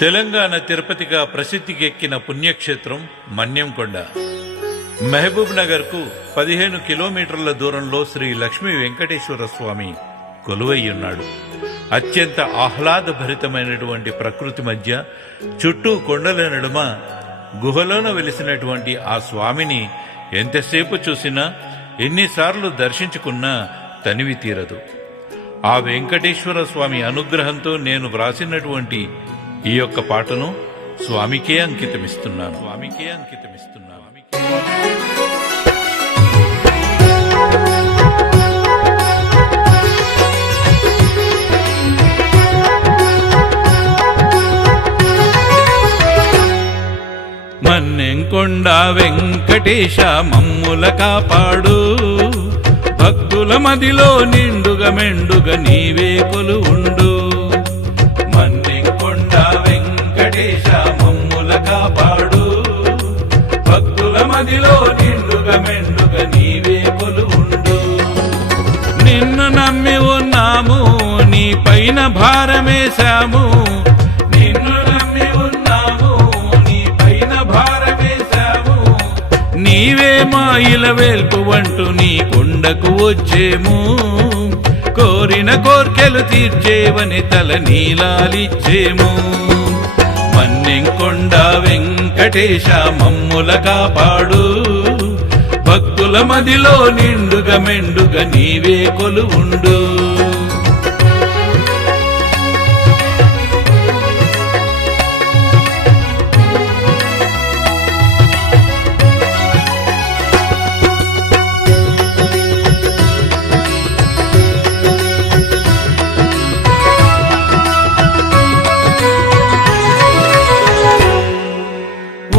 తెలంగాణ తిరుపతిగా ప్రసిద్ధికెక్కిన పుణ్యక్షేత్రం మన్యంకొండ. మహబూబ్ నగర్ కు 15 కిలోమీటర్ల దూరంలో శ్రీ లక్ష్మీ వెంకటేశ్వర స్వామి కొలువయ్యున్నాడు. అత్యంత ఆహ్లాదభరితమైనటువంటి ప్రకృతి మధ్య చుట్టూ కొండల నడుమ గుహలోన వెలిసినటువంటి ఆ స్వామిని ఎంతసేపు చూసినా ఎన్నిసార్లు దర్శించుకున్నా తనివి తీరదు. ఆ వెంకటేశ్వర స్వామి అనుగ్రహంతో నేను వ్రాసినటువంటి ఈ యొక్క పాటను స్వామికే అంకితమిస్తున్నాను. మన్నెంకొండ వెంకటేశ మమ్ముల కాపాడు, భక్తుల మదిలో నిండుగా మెండుగా నీవే కొలువుండు. మన్నెంకొండ వెంకటేశ మమ్ముల కాపాడు, భక్తుల మదిలో నిండుగా మెండుగా నీవే కొలువుండు. నిన్ను నమ్మి ఉన్నాము, నీ పైన భారమేశాము. నీవే మా ఇలవేల్పు వంటూ నీ కొండకు వచ్చేము, కోరిన కోర్కెలు తీర్చేవని తల నీలాలిచ్చేము. మన్నెంకొండ వెంకటేశ మమ్ముల కాపాడు, భక్తుల మదిలో నిండుగా మెండుగా నీవే కొలువుండు.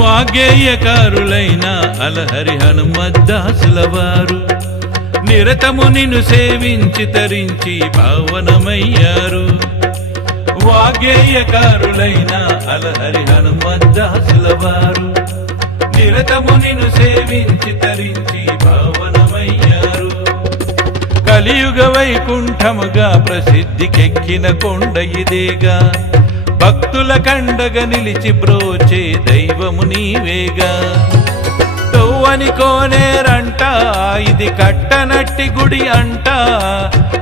వాగ్గేయకారులైన అలహరి హనుమద్దాసుల వారు నిరతము నిన్ను సేవించి తరించి పావనమయ్యారు. వాగ్గేయకారులైన అలహరి హనుమద్దాసుల వారు నిరతము నిన్ను సేవించి తరించి పావనమయ్యారు. కలియుగ వైకుంఠముగా ప్రసిద్ధికెక్కిన కొండ ఇదేగా, భక్తుల కండగా నిలిచి బ్రోచే దైవము నీవేగా. తవ్వని కోనేరంట ఇది కట్టనట్టి గుడి అంట,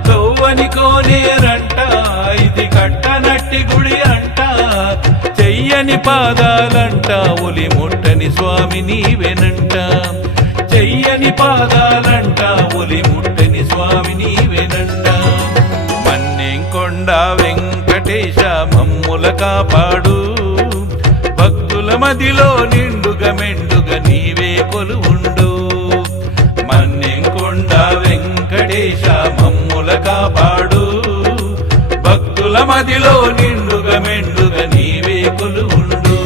తవ్వని కోనేరంట ఇది కట్టనట్టి గుడి అంట. చెయ్యని పాదాలంట ఒలి ముట్టని స్వామి నీవేనంట, చెయ్యని పాదాలంట ఒలి ముట్టని స్వామి నీవేనంట. మన్నెంకొండ వెంకటేశ మమ్ముల కాపాడు, భక్తుల మదిలో నిండుగా మెండుగా నీవే కొలువుండు. మన్నెంకొండ వెంకటేశ మమ్ముల కాపాడు, భక్తుల మదిలో నిండుగా మెండుగా నీవే కొలువుండు.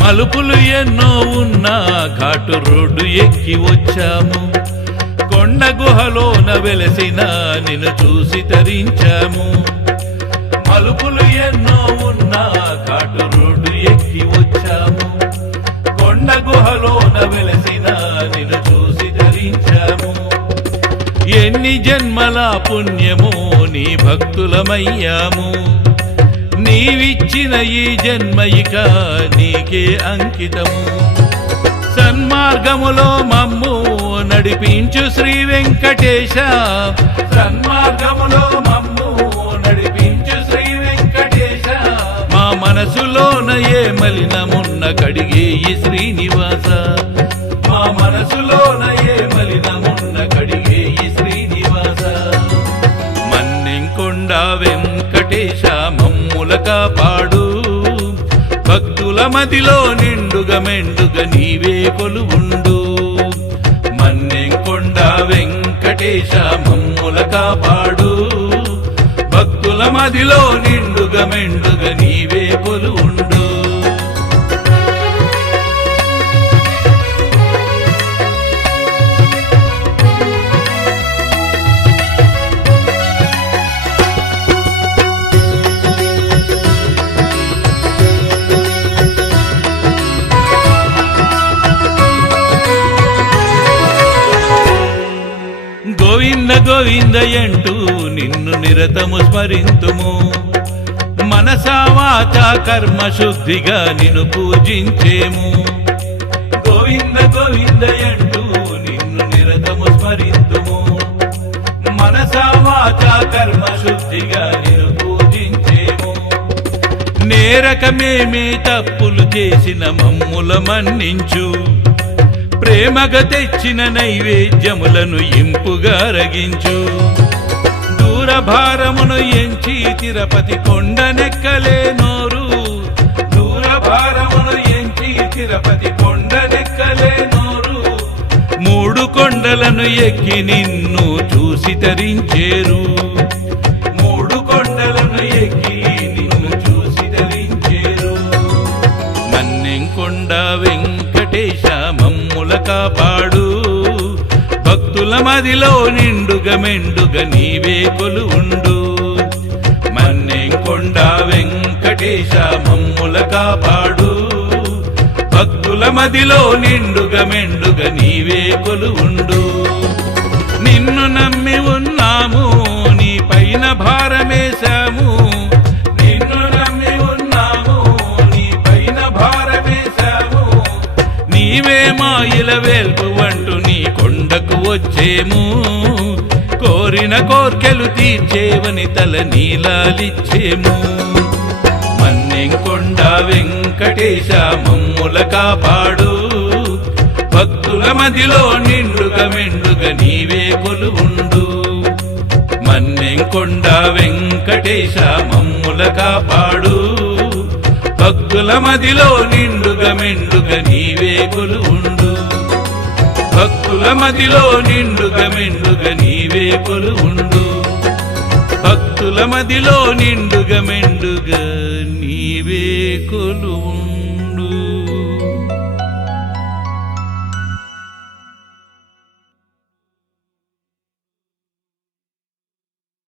మలుపులు ఎన్నో ఉన్నా ఘాటు రోడ్డు ఎక్కి వచ్చాము, కొండ గుహలోన వెలసిన నిన్ను చూసి తరించాము. మలుపులు ఎన్నో ఉన్నా ఘాటు రోడ్డు ఎక్కి వచ్చాము, కొండ గుహలోన వెలసిన నిన్ను చూసి తరించాము. ఎన్ని జన్మల పుణ్యమో నీ భక్తులమయ్యాము, నీవిచ్చిన ఈ జన్మయిక నీకే అంకితము. సన్మార్గములో మమ్ము నడిపించు శ్రీ వెంకటేశ, సన్మార్గములో మమ్ము నడిపించు శ్రీ వెంకటేశ. మా మనసులోన ఏ మలినమున్న కడిగే ఈ శ్రీనివాస, మా మనసులోన ఏ మలినమున్న కడిగే ఈ శ్రీనివాస. మన్నెంకొండ వెంకటేశ మమ్ముల కాపాడు, భక్తుల మదిలో నిండుగా మెండుగా నీవే కొలువుండు. మన్నెంకొండ వెంకటేశ మమ్ముల కాపాడు, భక్తుల మదిలో నిండుగా మెండుగా నీవే కొలువుండు. గోవింద గోవిందయంటూ నిన్ను నిరతము స్మరింతుము మనసా వాచా కర్మ శుద్ధిగా నిన్ను పూజించేము గోవింద గోవిందయంటూ నిన్ను నిరతము స్మరింతుము మనసా వాచా కర్మ శుద్ధిగా నిన్ను పూజించేము నేరకమేమే తప్పులు చేసిన మమ్ముల మన్నించు ప్రేమగా తెచ్చిన నైవేద్యములను ఇంపుగా రగించు దూరభారమును ఎంచి తిరుపతి కొండనెక్కలే నోరు దూరభారమును ఎంచి తిరుపతి కొండనెక్కలే నోరు మూడు కొండలను ఎక్కి నిన్ను చూసి తరించేరు మూడు కొండలను ఎక్కి నిన్ను చూసి తరించేరు మన్నెంకొండ వెంకటేశ మమ్ముల కాపాడు భక్తుల మదిలో నిండుగా మెండుగా నీవే కొలువుండు మన్నెంకొండ వెంకటేశ మమ్ముల కాపాడు భక్తుల మదిలో నిండుగా మెండుగా నీవే కొలువుండు నిన్ను నమ్మి ఉన్నాము నీ పైన భారమేశాము నిన్ను నమ్మి ఉన్నాము నీ పైన భారమేశాము నీవే మా ఇలవేల్పు అంటూ నీ కొండకు వచ్చేము కోరిన కోర్కెలు తీర్చేవని తల నీలాలిచ్చేము మన్నెంకొండ వెంకటేశ మమ్ముల కాపాడు భక్తుల మదిలో నిండుగా మెండుగా నీవే కొలువుండు మన్నెంకొండ వెంకటేశ మమ్ముల కాపాడు భక్తుల మదిలో నిండుగా మెండుగా నీవే కొలువుండు భక్తుల మదిలో నిండుగా మెండుగా నీవే కొలువుండు భక్తుల మదిలో నిండుగా మెండుగా నీవే కొలువుండు